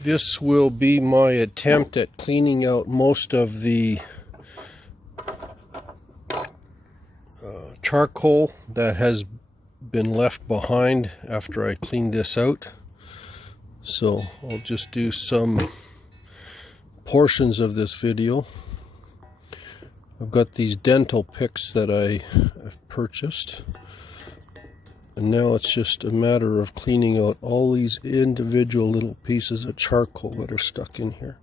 This will be my attempt at cleaning out most of the charcoal that has been left behind after I clean this out. So I'll just do some portions of this video. I've got these dental picks that I've purchased. And now it's just a matter of cleaning out all these individual little pieces of charcoal that are stuck in here.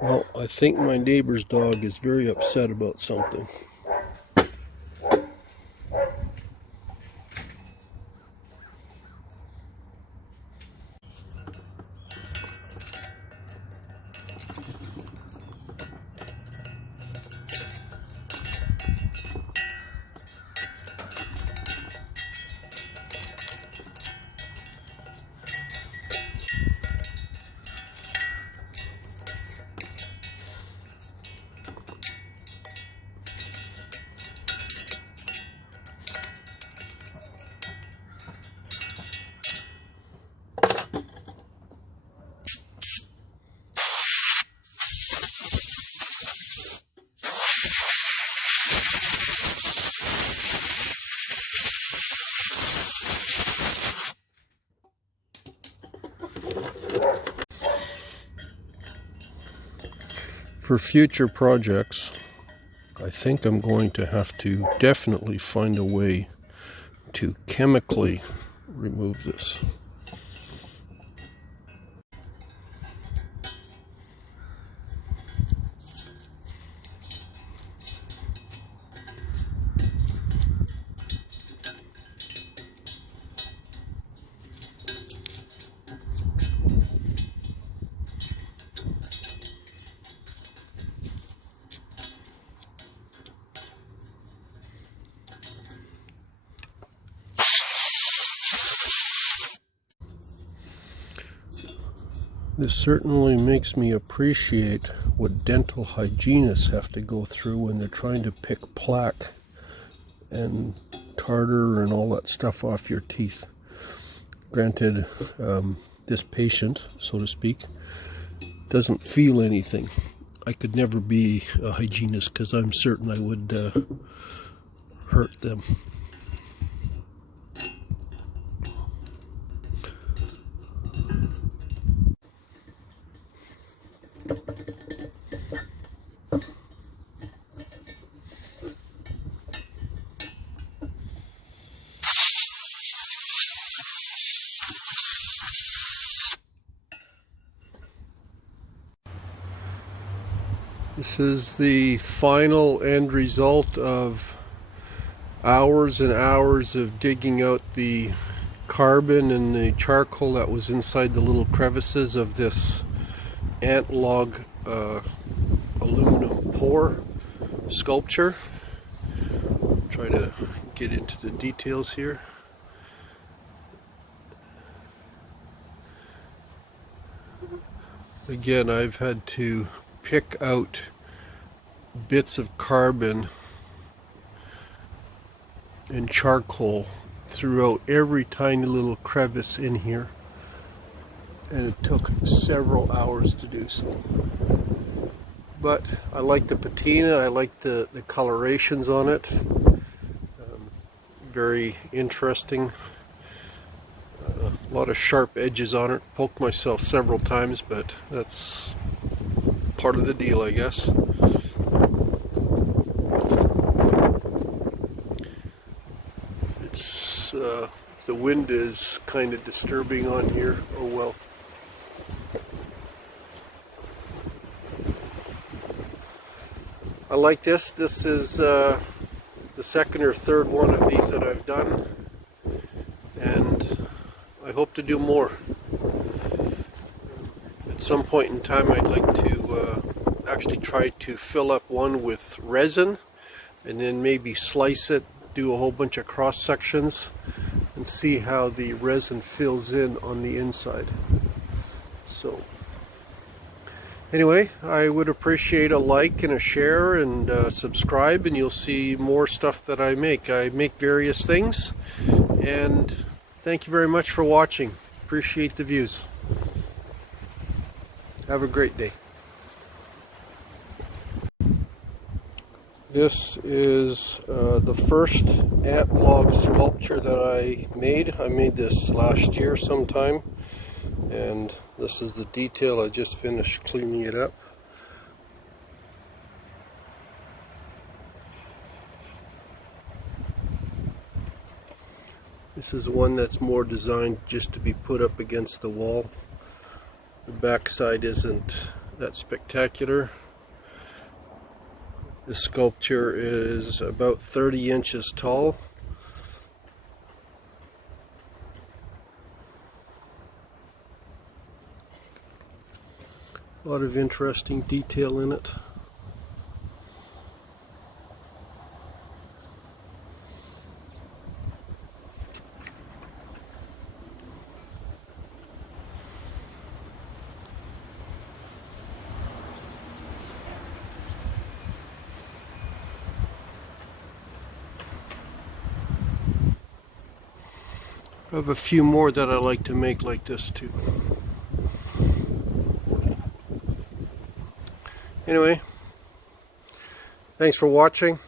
Well, I think my neighbor's dog is very upset about something. For future projects, I think I'm going to have to definitely find a way to chemically remove this. This certainly makes me appreciate what dental hygienists have to go through when they're trying to pick plaque and tartar and all that stuff off your teeth. Granted, this patient, so to speak, doesn't feel anything. I could never be a hygienist because I'm certain I would hurt them. This is the final end result of hours and hours of digging out the carbon and the charcoal that was inside the little crevices of this ant log aluminum pour sculpture. Try to get into the details here. Again, I've had to pick out bits of carbon and charcoal throughout every tiny little crevice in here, and it took several hours to do so. But I like the patina, I like the colorations on it. Very interesting. A lot of sharp edges on it. Poked myself several times, but that's part of the deal, I guess. the wind is kind of disturbing on here. Oh well. I like this. This is the second or third one of these that I've done, and I hope to do more. At some point in time I'd like to actually try to fill up one with resin and then maybe slice it, do a whole bunch of cross sections and see how the resin fills in on the inside. So anyway, I would appreciate a like and a share and subscribe, and you'll see more stuff that I make. I make various things, and thank you very much for watching. Appreciate the views. Have a great day. This is the first ant log sculpture that I made. I made this last year sometime, and this is the detail. I just finished cleaning it up. This is one that's more designed just to be put up against the wall. The back side isn't that spectacular. This sculpture is about 30 inches tall. A lot of interesting detail in it. I have a few more that I like to make like this too. Anyway, thanks for watching.